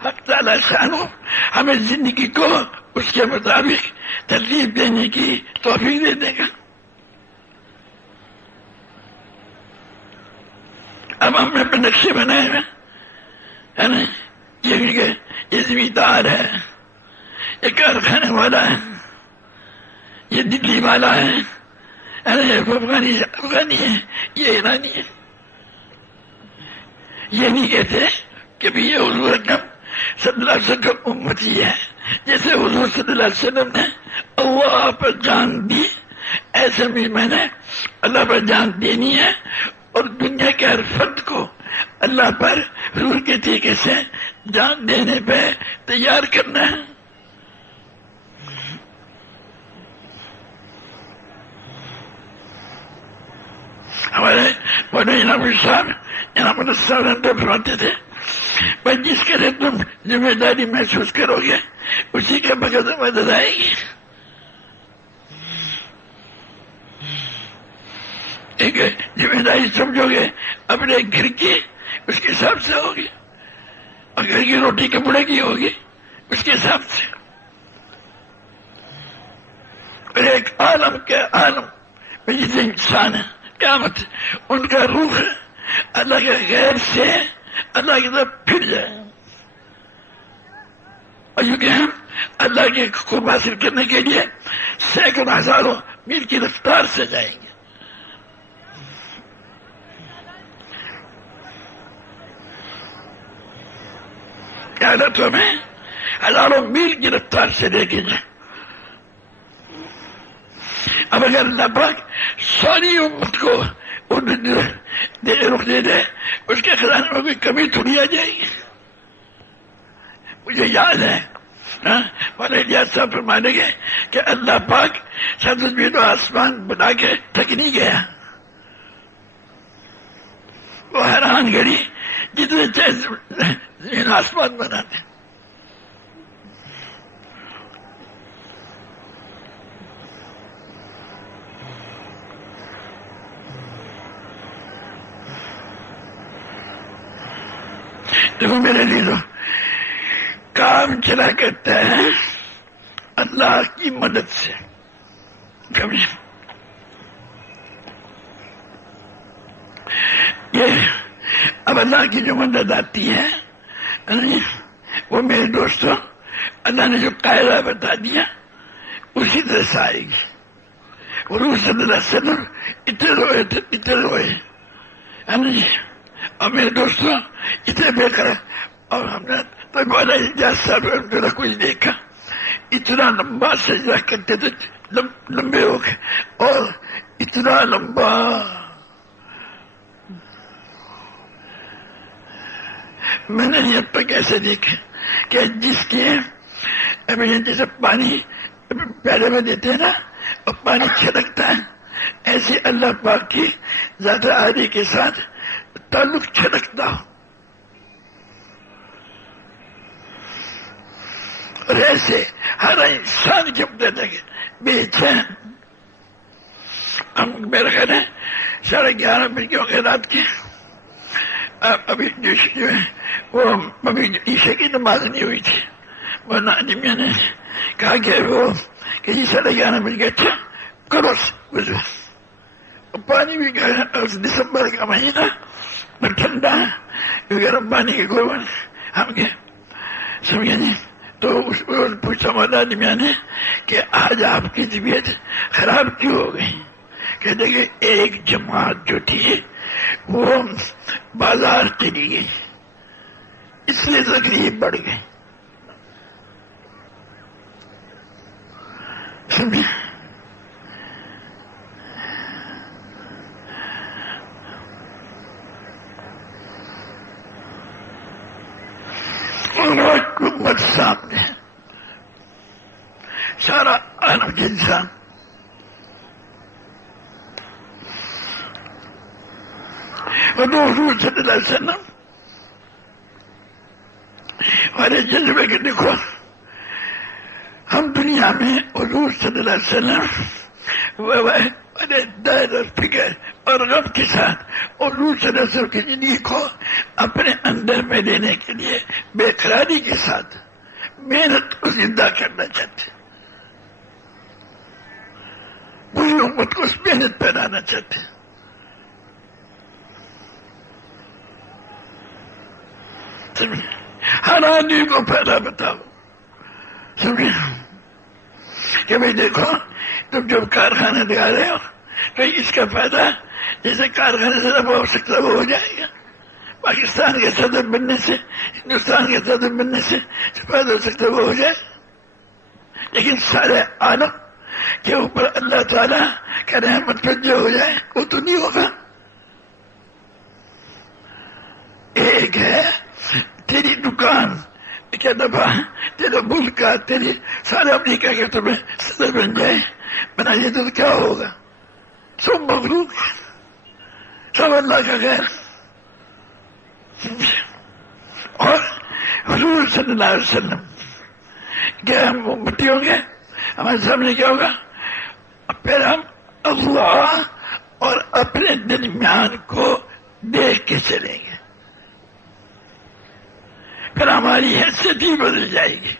حق تعالیٰ شان ہمیں زندگی کو اس کے مطابق ترتیب دینے کی توفیق دے دے گا. اب ہم نے اپنے نقشے بنائے ہوئے ہے نا، یہ زمیندار ہے، یہ کارخانے والا ہے، یہ دلی والا ہے، یہ افغانی ہے، یہ ایرانی ہے. یہ نہیں کہتے کہ بھی یہ حضور اکرم صلی اللہ علیہ وسلم کا امتی ہے. جیسے حضور صلی اللہ علیہ وسلم نے اللہ پر جان دی، ایسے بھی میں نے اللہ پر جان دینی ہے اور دنیا کے ہر فرد کو اللہ پر حضور کے طریقے سے جان دینے پہ تیار کرنا ہے. ہمارے مولانا صاحب فرماتے تھے بھائی جس کے لیے تم ذمہ داری محسوس کرو گے اسی کے بغیر مدد آئے گی. ایک ذمہ داری سمجھو گے اپنے گھر کی، اس کے حساب سے ہوگی، اور گھر کی روٹی کپڑے کی ہوگی اس کے حساب سے. اور ایک عالم کے عالم میں جتنے انسان ہیں قیامت ان کا روح اللہ کے غیر سے اللہ کی طرف پھر جائے، اور کیونکہ ہم اللہ کے قرب حاصل کرنے کے لیے سینکڑوں ہزاروں میل کی رفتار سے جائیں گے. اللہ تو ہمیں ہزاروں میل کی رفتار سے لے کے جائیں. اب اگر اللہ پاک ساری امت کو رخ دے دے اس کے خزانے میں کوئی کمی تھوڑی آ جائے گی. مجھے یاد ہے مولانا صاحب فرمانے گے کہ اللہ پاک سب زمین و آسمان بنا کے تھک نہیں گیا، وہ حیران گڑی جتنے چاہے زمین آسمان بناتے. دیکھو میرے لیے کام چلا کرتا ہے اللہ کی مدد سے. کبھی یہ اب اللہ کی جو مدد آتی ہے وہ میرے دوستوں اللہ نے جو قاعدہ بتا دیا اسی طرح سے آئے گی. حضور صلی اللہ علیہ وسلم اتنے روئے اور میرے دوستوں اتنے بے قرار. اور ہم نے تو مولانا اجاز صاحب نے کچھ دیکھا، اتنا لمبا سجدہ کرتے تھے، لمبے ہو گئے اور اتنا لمبا. میں نے اب تک ایسے دیکھے کہ جس کے ابھی جیسے پانی پیالے میں دیتے ہیں نا اور پانی چھلکتا ہے، ایسے اللہ پاک کی ذات عالی کے ساتھ تعلق چھلکتا ہو. اور ایسے ہر انسان کے اندر بے چین. ہم میرا خیال ہے 11:30 بجے ہو گئے رات کے. ابھی جو ہے وہ ابھی عشاء کی نماز نہیں ہوئی تھی. وہ نادمیہ نے کہا کہ وہ کہ 11:30 بج گئے. اچھا کرو وضو. پانی بھی دسمبر کا مہینہ ٹھنڈا ہے، گرم پانی کے گوبر ہم گئے سمجھے نہیں. تو اس کو پوچھا مولانا میاں نے کہ آج آپ کی طبیعت خراب کیوں ہو گئی؟ کہ دیکھیں ایک جماعت جو تھی وہ بازار چلی گئی، اس لیے تکلیف بڑھ گئی. سمجھے؟ حکومت سامنے سارا عالم کے انسان حضور صلی اللہ علیہ وسلم ہمارے جذبے کے دیکھو. ہم دنیا میں حضور صلی اللہ علیہ وسلم درد اور فکر اور غم کے ساتھ حضور صلی اللہ علیہ وسلم کی زندگی کو اپنے اندر میں لینے کے لیے بے قراری کے ساتھ محنت کو زندہ کرنا چاہتے، پوری امت کو اس محنت پہ لانا چاہتے. ہر آدمی کو پہلا بتاؤ سمجھے کہ بھائی دیکھو تم جب کارخانہ لگا رہے ہو تو اس کا فائدہ جیسے کارخانے سے ہو سکتا ہے وہ ہو جائے گا. پاکستان کے صدر بننے سے، ہندوستان کے صدر بننے سے جو فائدہ ہو سکتا ہے وہ ہو جائے. لیکن سارے عالم کے اوپر اللہ تعالیٰ کا رحمت جو ہو جائے وہ تو نہیں ہوگا. ایک ہے تیری دکان کیا دفعہ تیرے ملک کا تیری سارے امریکہ کے تمہیں صدر بن جائے بنائیے تو کیا ہوگا؟ سب مخلوق سب اللہ کا غیر. اور حضور صلی اللہ علیہ وسلم کیا ہم امتی ہوں گے؟ ہمارے سامنے کیا ہوگا؟ پھر ہم اللہ اور اپنے درمیان کو دیکھ کے چلیں گے، پھر ہماری حیثیت ہی بدل جائے گی.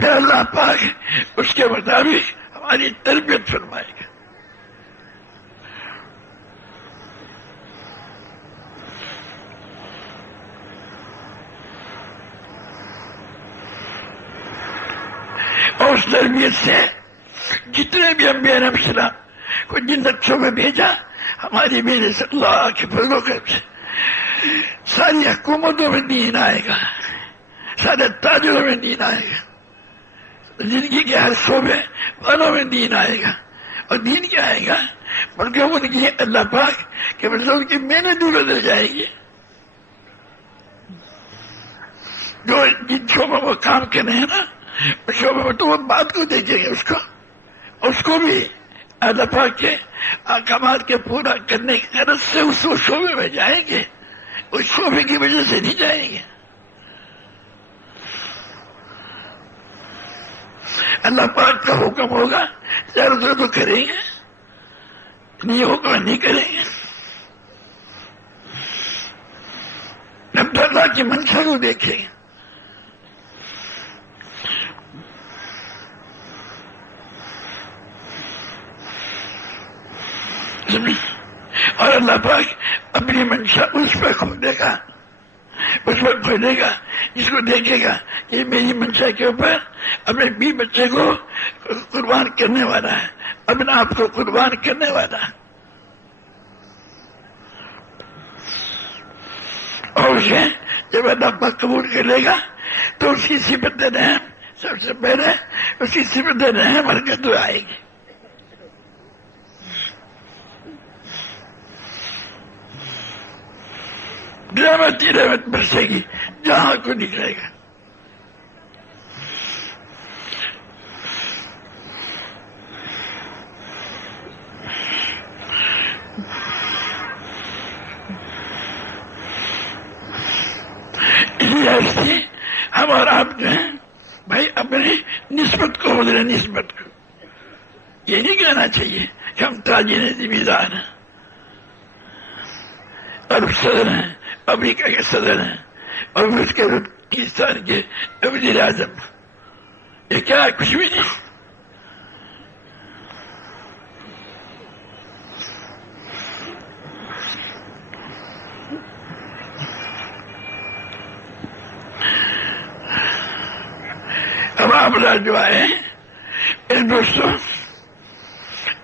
پھر اللہ پاک اس کے مطابق ہماری تربیت فرمائے گا. اور اس تربیت سے جتنے بھی انبیاء علیہ السلام کو جن بچوں میں بھیجا ہماری میرے صلی اللہ کے فضل و کرم سے ساری حکومتوں میں دین آئے گا، سارے تاجروں میں دین آئے گا، زندگی کے ہر شعبے والوں میں دین آئے گا. اور دین کیا آئے گا؟ بلکہ ان کی اللہ پاک کہ ان کی محنت بھی بدل جائے گی. جو جن شعبوں میں کام کر رہے ہیں نا اس شعبوں میں تو وہ بات کو دیکھیں گے اس کو بھی اللہ پاک کے احکامات کے پورا کرنے کی غرض سے اس شعبے میں جائیں گے، اس شعبے کی وجہ سے نہیں جائیں گے۔ اللہ پاک کا حکم ہوگا ضرور تو کریں گے، نہیں ہوگا نہیں کریں گے۔ اب اللہ کی منشا کو دیکھیں گے۔ اور اللہ پاک اپنی منشا اس پہ کھولے گا جس کو دیکھے گا کہ میری منشا کے اوپر اپنے بی بچے کو قربان کرنے والا ہے، اپنے آپ کو قربان کرنے والا ہے، اور اسے جب اللہ پاک قبول کر لے گا تو اس کی صفت رحم سب سے پہلے اس کی صفت رحم حرکت آئے گی۔ رحمت برسے گی جہاں کو نکلے گا۔ اسی حد سے ہم اور آپ جو ہیں بھائی اپنی نسبت کو نسبت کو یہ نہیں کہنا چاہیے کہ ہم تاجر ذمہ دار ہیں اور صدر ہیں، امریکہ کے صدر ہیں اور اس کے پاکستان کے وزیر اعظم، یہ کیا ہے؟ کچھ بھی نہیں۔ اب آپ جو آئے دوستوں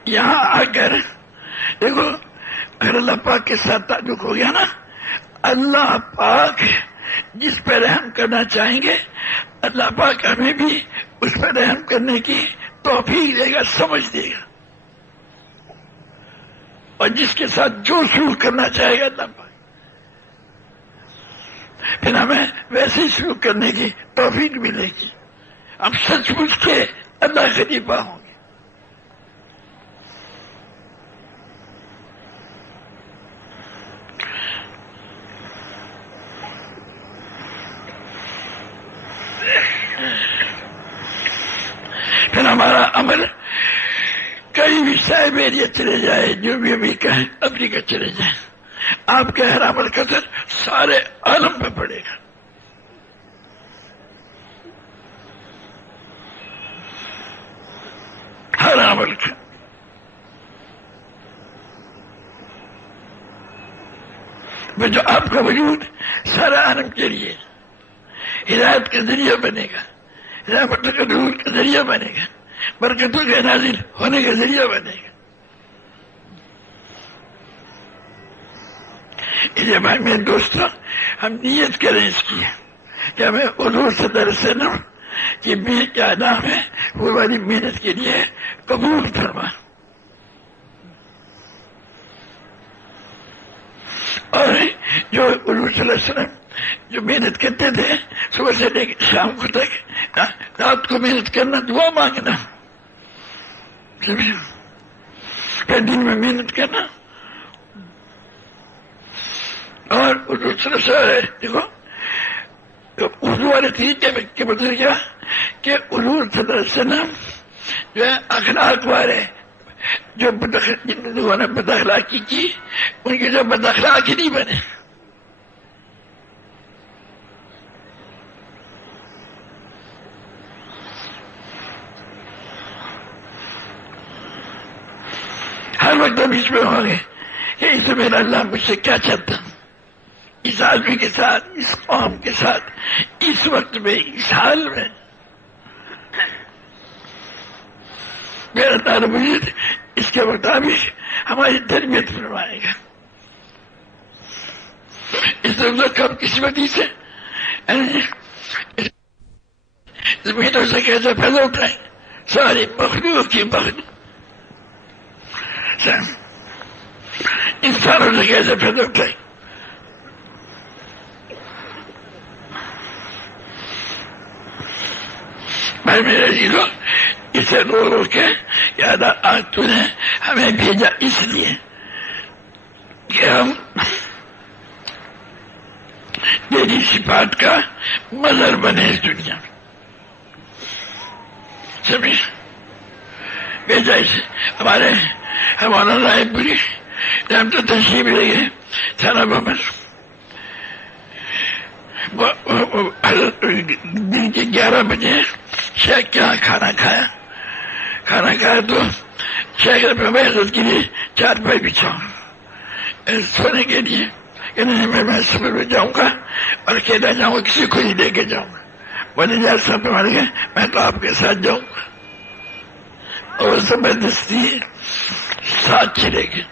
یہاں آ کر دیکھو، اگر اللہ پاک کے ساتھ تعلق ہو گیا نا، اللہ پاک جس پہ رحم کرنا چاہیں گے اللہ پاک ہمیں بھی اس پہ رحم کرنے کی توفیق دے گا، سمجھ دے گا، اور جس کے ساتھ جو سلوک کرنا چاہے گا اللہ پاک پھر ہمیں ویسے ہی سلوک کرنے کی توفیق ملے گی، ہم سچ مچ کے اللہ کے خلیفہ ہوں گے۔ پھر ہمارا عمل کہیں بھی سائبیریا چلے جائے، جو بھی امریکہ چلے جائے، آپ کے ہر عمل کا اثر سارے عالم پہ پڑے گا۔ ہر عمل کا جو آپ کا وجود سارا عالم کے لیے ہدایت کا ذریعہ بنے گا، رحمت کا نور کا ذریعہ بنے گا، برکتوں کے نازل ہونے کا ذریعہ بنے گا۔ یہ بھائی میرے دوستوں، ہم نیت کریں اس کی کہ ہمیں حضور صلی اللہ علیہ وسلم کی بھی کیا نام ہے وہ ہماری محنت کے لیے قبول فرما، اور جو حضور صلی اللہ علیہ وسلم جو محنت کرتے تھے صبح سے لے کے شام کو تک، رات کو محنت کرنا، دعا مانگنا، پھر دن میں محنت کرنا، اور حضور صلی اللہ علیہ وسلم دیکھو اردو والے طریقے میں کیا بدل گیا کہ حضور صلی اللہ علیہ وسلم جو ہے اخلاق والے، جو جن لوگوں نے بد اخلاقی کی ان کے جو بد اخلاقی نہیں بنے۔ ہر وقت ہم اس میں ہوں گے کہ اس میں میرا اللہ مجھ سے کیا چاہتا، اس آدمی کے ساتھ، اس قوم کے ساتھ، اس وقت میں، اس حال میں میرا تعالیٰ مجید اس کے مطابق ہماری تربیت فرمائے گا۔ اس لوگ کم قسمتی سے زمینوں سے کیسے پیدا اٹھائیں، ساری مخلوق کی مخلوق انسانوں سے کیسے پیدا اٹھائیں، بھائی میرے عزیزو، اسے رو رو کے یاد آج تو نے ہمیں بھیجا اس لیے کہ ہم تیری صفات کا مظہر بنے اس دنیا میں. سمجھ بھیجا اسے. ہمارا رائے پوری ہم تو تشریف لے گئے تھانہ بمر. دن کے 11 بجے شیخ کے یہاں کھانا کھایا تو شیخ نے فرمایا حضرت کے لیے 4 پائی بچھاؤں سونے کے لیے کہ نہیں میں سفر میں جاؤں گا اور اکیلا جاؤں گا، کسی کو نہیں لے کے جاؤں گا. بولے جا صاحب مار گئے میں تو آپ کے ساتھ جاؤں گا. اور زبردستی ساتھ چلے گئے.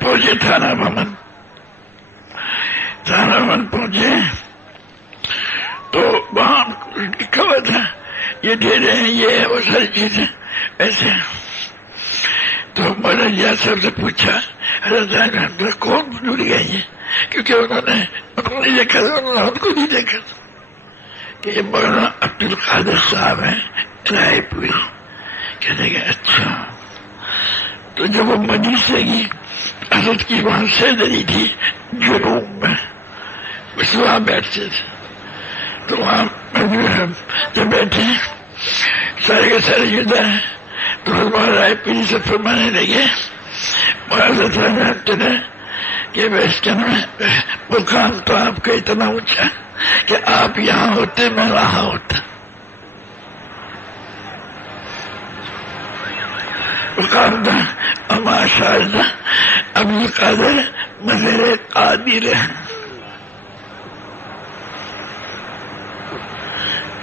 پہنچے تھانہ بھون پہنچے تو وہاں لکھا ہوا تھا یہ دے رہے ہیں، یہ ہے وہ ساری چیزیں ایسے. تو مولانا جا صاحب سے پوچھا حضرت کون بھول گئے یہ، کیونکہ انہوں نے نہیں دیکھا تھا، انہوں نے خود کو نہیں دیکھا تھا کہ یہ مولانا عبد القادر صاحب ہیں رائے پوری. کہنے گئے اچھا. تو جب وہ مجلس لگی حضرت کی وہاں سیدری تھی جنوب میں، اس وہاں بیٹھتے تھے. تو وہاں جب بیٹھے سارے کے سارے جدا ہے تو ہمارا رائے پوری سے فرمانے لگے کہ مقام تو آپ کا اتنا اونچا کہ آپ یہاں ہوتے میں وہاں ہوتا. مقام تھا ماشاء اللہ عبد القادر مظہر قادر ہے.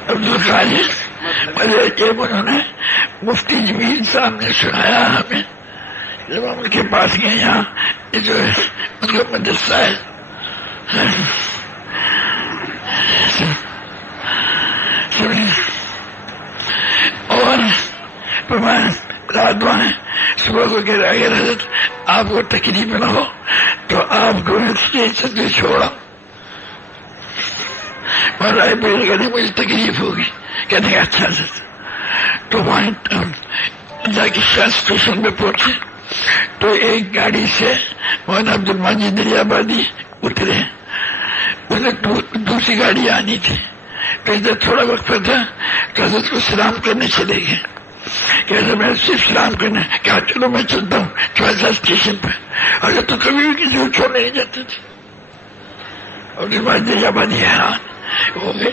عبد القادر مظہر کے انہوں نے مفتی جمیل صاحب نے سنایا ہمیں جب ہم ان کے پاس گئے. یہاں یہ جو ہے ان کا مدرسہ ہے اور رات میں صبح کو کہہ رہا اگر حضرت آپ کو تکلیف نہ ہو تو آپ کو اسٹیج سے چھوڑا. اور رائے پوری کہنے مجھے تکلیف ہوگی. کہنے کا اچھا حضرت. تو وہاں جا کے اسٹیشن پہ پہنچے تو ایک گاڑی سے مولانا عبد المجید دریا آبادی اترے. انہیں دوسری گاڑی آنی تھی تو ادھر تھوڑا وقت تھا تو حضرت کو سلام کرنے چلے گئے. کہتے میں صرف سلام کرنا، کہا چلو میں چلتا ہوں چوہدہ اسٹیشن پہ. حضرت تو کبھی بھی کسی کو چھوڑنے نہیں جاتے تھے. اور دریا آبادی حیران ہو گئے.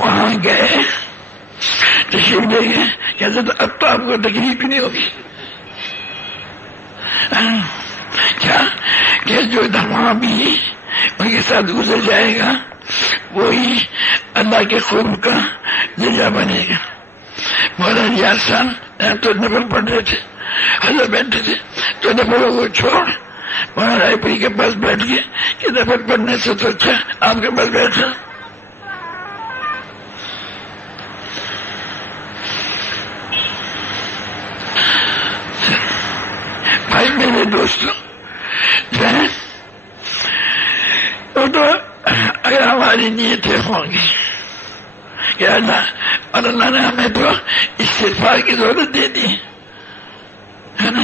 وہاں گئے تشریف لے گئے کہ حضرت اب تو آپ کو تکلیف نہیں ہوگی. کیا کہ جو وہاں بھی ان کے ساتھ گزر جائے گا وہی اللہ کے قرب کا ذریعہ بنے گا. مولانا ریاض صاحب تو نفل پڑھ رہے تھے، حضرت بیٹھے تھے تو نفلوں کو چھوڑ مولانا رائے پوری کے پاس بیٹھ گئے کہ نفل پڑھنے سے تو اچھا آپ کے پاس بیٹھا. بھائی میرے دوستوں جو ہے وہ تو اگر ہماری نیتیں ہوں گی کہ اللہ اور اللہ نے ہمیں تو استغفار کی ضرورت دے دی ہے نا.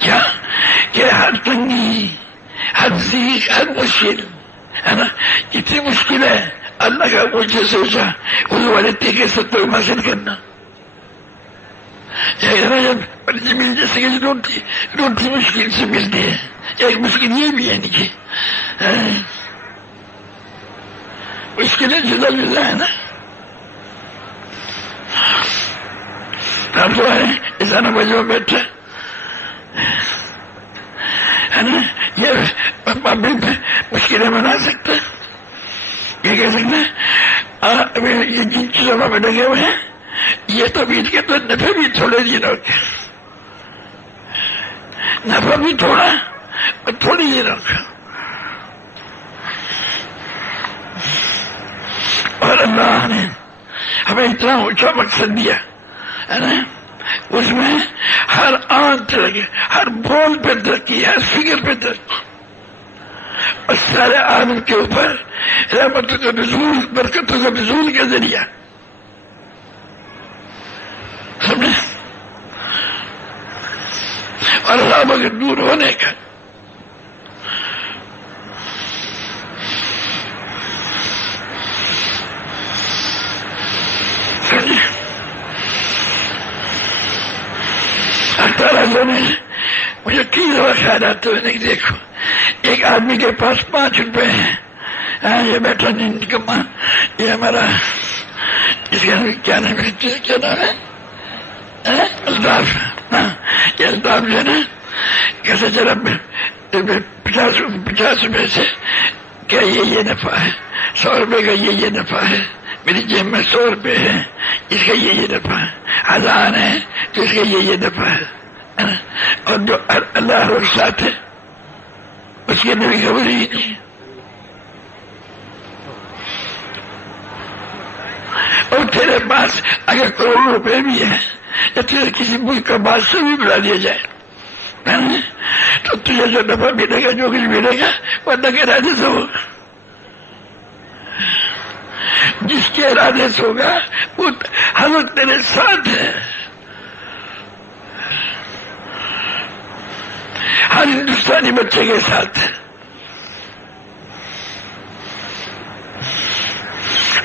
کیا کہ ہر تنگی ہر ضیق ہر مشکل ہے نا، کتنی مشکل ہے اللہ کا مجھے سوچا اس والے طریقے سے تو حاصل کرنا. زمین جیسے کہ روٹی مشکل سے ملتی ہے، ایک مشکل یہ بھی ہے نیچے مشکلیں جدا جدا ہے نا. آپ تو انسان بجو بیٹھا ہے نا، یہ پبلک میں مشکلیں بنا سکتا ہے. یہ کہہ سکتے ہیں یہ جن چیزوں میں لگے ہوئے ہیں یہ تو بیچ کے تو نفع بھی تھوڑے دنوں کے، نفع بھی تھوڑا اور تھوڑی دنوں کا. اور اللہ نے ہمیں اتنا اونچا مقصد دیا ہے نا، اس میں ہر آن ترقی، ہر بول پہ ترقی، ہر فکر پہ ترقی. اور سارے عالم کے اوپر رحمتوں کا نزول، برکتوں کا نزول کا ذریعہ، سمجھے، اور عذابوں کے دور ہونے کا۔ اللہ نے مجھے 3 دفعہ خیال آتے ہوئے نہیں، دیکھو ایک آدمی کے پاس 5 روپے ہیں، یہ بیٹھا نہیں نکما، یہ ہمارا اس کا کیا نام ہے، الطاف، یہ الطاف جو ہے نا، کیسے چلا 50 روپے سے کیا یہ نفع ہے، 100 روپے کا یہ نفع ہے، میری جیب میں 100 روپے ہے، اس کا یہ نفع ہے، 1000 ہے تو اس کا یہ نفع ہے، اور جو اللہ اور ساتھ ہے اس کی میری خبر ہی نہیں۔ اور تیرے پاس اگر کروڑوں روپے بھی ہیں یا تیرے کسی ملک کا بادشاہ بھی بلا دیا جائے تو تجھے جو نفع ملے گا، جو کچھ ملے گا وہ اللہ کے ارادے سے ہوگا، جس کے ارادے سے ہوگا وہ حضرت تیرے ساتھ ہے، ہر ہندوستانی بچے کے ساتھ ہے۔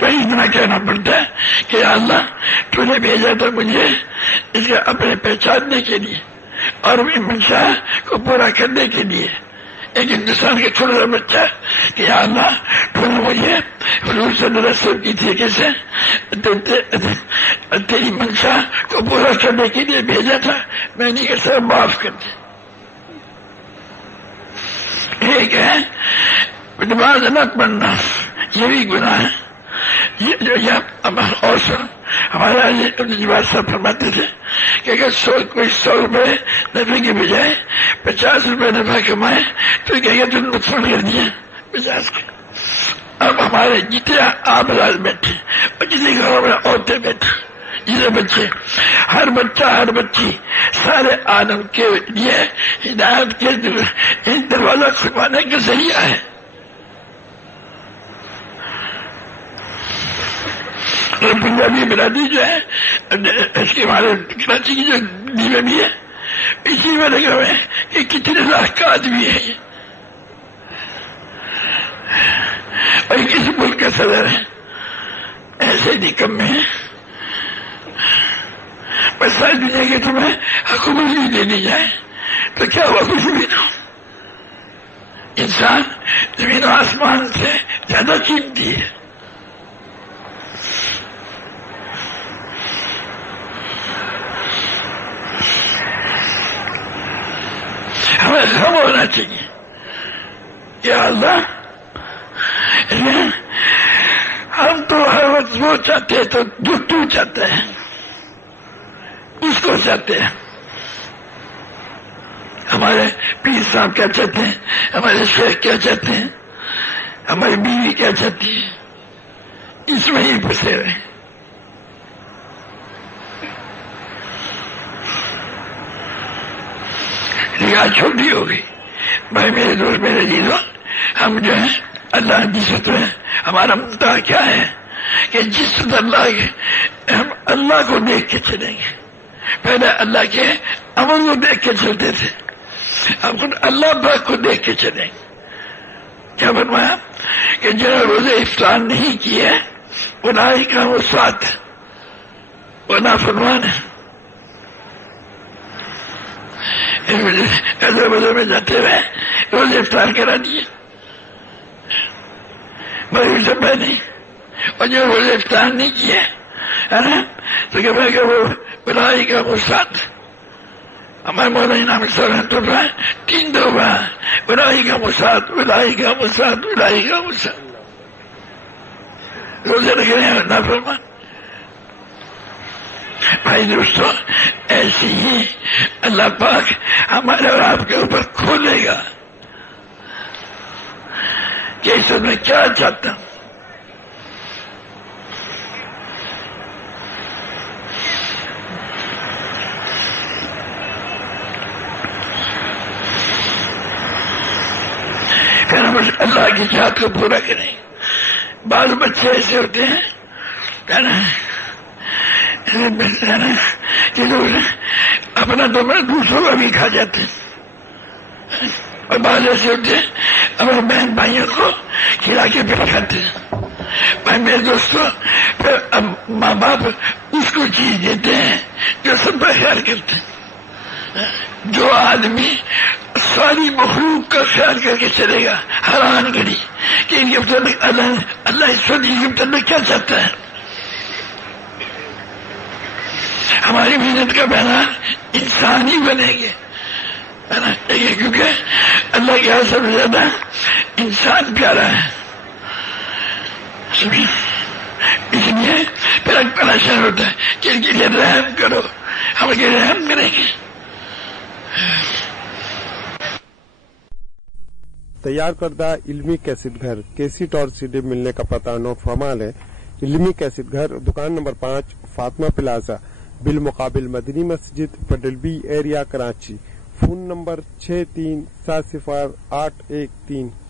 وہی اتنا کہنا پڑتا ہے کہ اللہ تو نے بھیجا تھا مجھے اس کے اپنے پہچاننے کے لیے اور بھی منشا کو پورا کرنے کے لیے۔ ایک ہندوستان کا چھوٹا سا بچہ کہ یا اللہ تو نے مجھے حضور صلی اللہ علیہ وسلم کی طریقے سے تیری منشا کو پورا کرنے کے لیے بھیجا تھا، میں نہیں کر سکتا، معاف کر دے۔ ایک ہے نماز نہ پڑھنا، یہ بھی گناہ ہے، یہ جو اور ہمارے جواب صاحب فرماتے تھے کہ اگر کوئی 100 روپے نفع کے بجائے 50 روپے نفع کمائے تو کہیں گے تم نقصان کر دیا 50 کے۔ اب ہمارے جتنے آپ بیٹھے اور جتنے گھروں میں عورتیں بیٹھی، جتنے بچے، ہر بچہ ہر بچی سارے عالم کے لیے ہدایت کے دروازہ کھلوانے کا ذریعہ ہے۔ پنجابی برادری جو ہے اس کے ہمارے کراچی کی جو نیوے بھی ہے، اسی میں لگے ہوئے ہیں کہ کتنے لاکھ کا آدمی ہے یہ، اور کس ملک کا صدر ہے، ایسے نکمے ہیں۔ بس ساری دنیا کی تمہیں حکومت بھی دے دی جائے تو کیا ہوا، کچھ بھی نہ ہو۔ انسان زمین و آسمان سے زیادہ قیمتی ہے۔ ہمیں غم ہونا چاہیے کہ اللہ ہم تو ہر وقت وہ چاہتے ہیں تو تو چاہتے ہیں، اس کو چاہتے ہیں۔ ہمارے پیر صاحب کیا چاہتے ہیں، ہمارے شیخ کیا چاہتے ہیں، ہماری بیوی کیا چاہتی ہے، اس میں ہی پھنسے ہوئے۔ نگاہ چھوٹی ہو گئی۔ بھائی میرے دوست، میرے عزیزوں، ہم جو ہیں اللہ جس وقت ہے ہمارا مدعا کیا ہے کہ جس وقت ہم اللہ کو دیکھ کے چلیں گے، پہلے اللہ کے عمل کو دیکھ کے چلتے تھے، ہم خود اللہ پاک کو دیکھ کے چلیں گے۔ کیا فرمایا کہ جنہوں روزے افطار نہیں کیے اولئک هم الصاد، وہ نافرمان ہے۔ ایسے بدل میں جاتے ہوئے روزے افطار کرا دیے، بھائی سب نہیں، اور جو روزے افطار نہیں کیے ہے نا تو کہ میں کہ وہ اولئک هم الصاد۔ ہمارے مولانا انعام صاحب تو 3 دفعہ اولئک هم الصاد، اولئک هم الصاد، اولئک هم الصاد، روزے رکھ رہے ہیں نافرمان۔ بھائی دوستوں، ایسی ہی اللہ پاک ہمارے اور آپ کے اوپر کھولے گا کہ اس میں کیا چاہتا ہوں۔ پھر ہم بس اللہ کی چاہت کو پورا کریں. بعض بچے ایسے ہوتے ہیں کہ اپنا تو میں دوسروں کا بھی کھا جاتے ہیں، اور بعض ایسے ہوتے ہیں اپنے بہن بھائیوں کو کھلا کے پھر کھاتے ہیں. بھائی میرے دوستوں، پھر اب ماں باپ اس کو چیز دیتے ہیں جو سب کا خیال کرتے ہیں. جو آدمی ساری مخلوق کا خیال کر کے چلے گا حیران کری کہ ان کے متعلق اللہ اس وقت ان کے متعلق کیا چاہتا ہے. ہماری محنت کا بیان انسان ہی بنے گے، کیونکہ اللہ کے یہاں سب سے زیادہ انسان پیارا ہے. اس لیے پھر پریشان ہوتا ہے کہ ان کے لیے رحم کرو، ہم کے رحم کریں گے. تیار کردہ علمی کیسٹ گھر، کیسٹ اور سی ڈی ملنے کا پتہ نوٹ فرمان ہے. علمی کیسٹ گھر، دکان نمبر 5، فاطمہ پلازا، بالمقابل مدنی مسجد، پڈلبی ایریا، کراچی. Phone number 63708113.